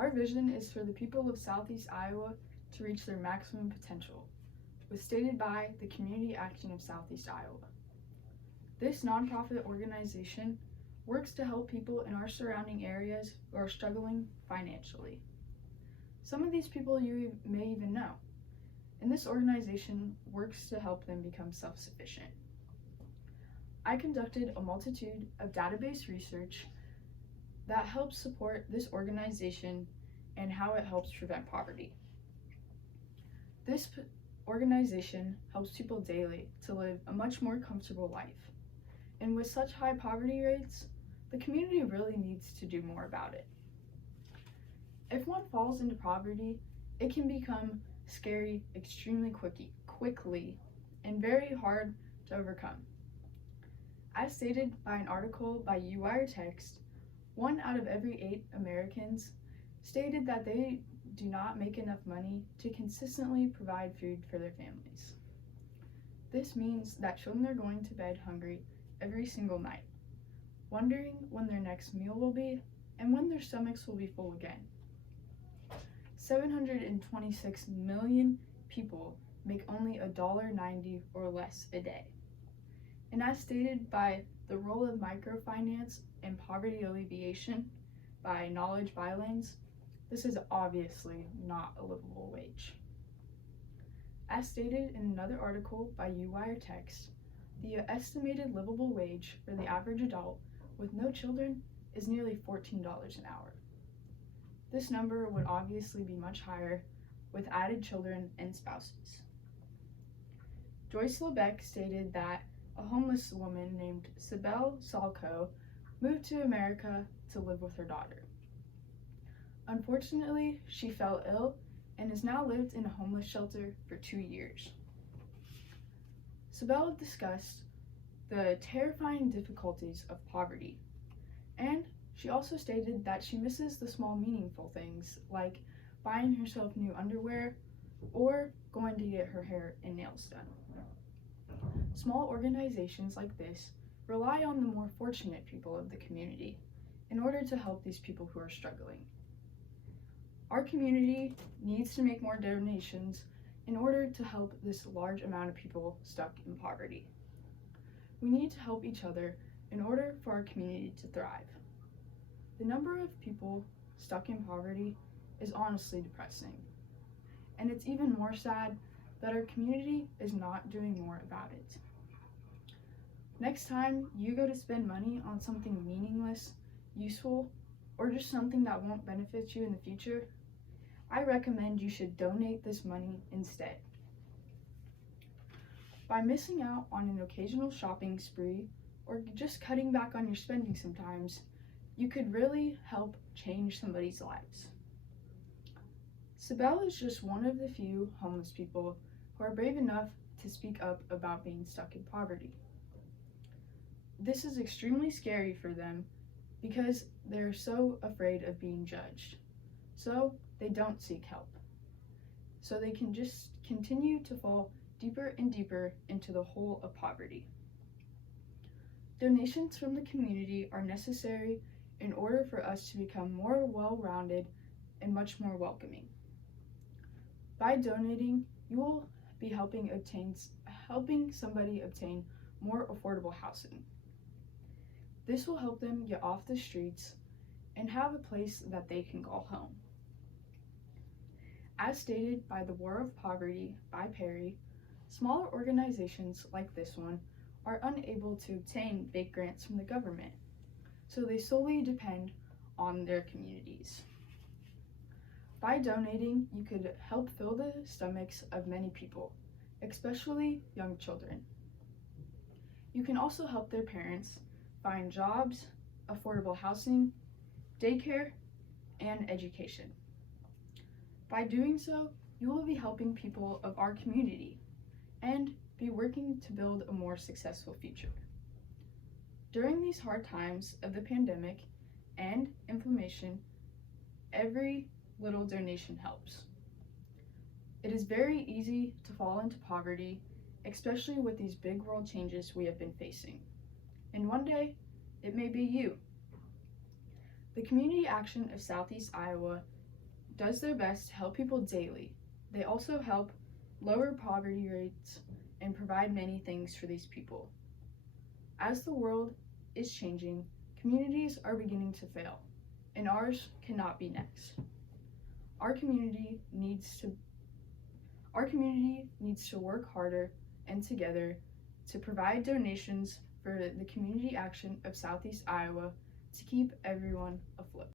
Our vision is for the people of Southeast Iowa to reach their maximum potential, was stated by the Community Action of Southeast Iowa. This nonprofit organization works to help people in our surrounding areas who are struggling financially. Some of these people you may even know, and this organization works to help them become self-sufficient. I conducted a multitude of database research that helps support this organization and how it helps prevent poverty. This organization helps people daily to live a much more comfortable life. And with such high poverty rates, the community really needs to do more about it. If one falls into poverty, it can become scary extremely quickly and very hard to overcome. As stated by an article by UWireText, 1 out of every 8 Americans stated that they do not make enough money to consistently provide food for their families. This means that children are going to bed hungry every single night, wondering when their next meal will be and when their stomachs will be full again. 726 million people make only $1.90 or less a day. And as stated by The Role of Microfinance in Poverty Alleviation by Knowledge Bylanes, this is obviously not a livable wage. As stated in another article by UWireText, the estimated livable wage for the average adult with no children is nearly $14 an hour. This number would obviously be much higher with added children and spouses. Joyce Lebeck stated that a homeless woman named Sibel Salko moved to America to live with her daughter. Unfortunately, she fell ill and has now lived in a homeless shelter for 2 years. Sibel discussed the terrifying difficulties of poverty, and she also stated that she misses the small meaningful things like buying herself new underwear or going to get her hair and nails done. Small organizations like this rely on the more fortunate people of the community in order to help these people who are struggling. Our community needs to make more donations in order to help this large amount of people stuck in poverty. We need to help each other in order for our community to thrive. The number of people stuck in poverty is honestly depressing, and it's even more sad that our community is not doing more about it. Next time you go to spend money on something meaningless, useful, or just something that won't benefit you in the future, I recommend you should donate this money instead. By missing out on an occasional shopping spree or just cutting back on your spending sometimes, you could really help change somebody's lives. Sibel is just one of the few homeless people who are brave enough to speak up about being stuck in poverty. This is extremely scary for them because they're so afraid of being judged. So they don't seek help. So they can just continue to fall deeper and deeper into the hole of poverty. Donations from the community are necessary in order for us to become more well-rounded and much more welcoming. By donating, you will be helping somebody obtain more affordable housing. This will help them get off the streets and have a place that they can call home. As stated by The War of Poverty by Perry, smaller organizations like this one are unable to obtain big grants from the government, so they solely depend on their communities. By donating, you could help fill the stomachs of many people, especially young children. You can also help their parents find jobs, affordable housing, daycare, and education. By doing so, you will be helping people of our community and be working to build a more successful future. During these hard times of the pandemic and inflation, every little donation helps. It is very easy to fall into poverty, especially with these big world changes we have been facing. And one day, it may be you. The Community Action of Southeast Iowa does their best to help people daily. They also help lower poverty rates and provide many things for these people. As the world is changing, communities are beginning to fail, and ours cannot be next. Our community needs to work harder and together to provide donations for the community action of Southeast Iowa to keep everyone afloat.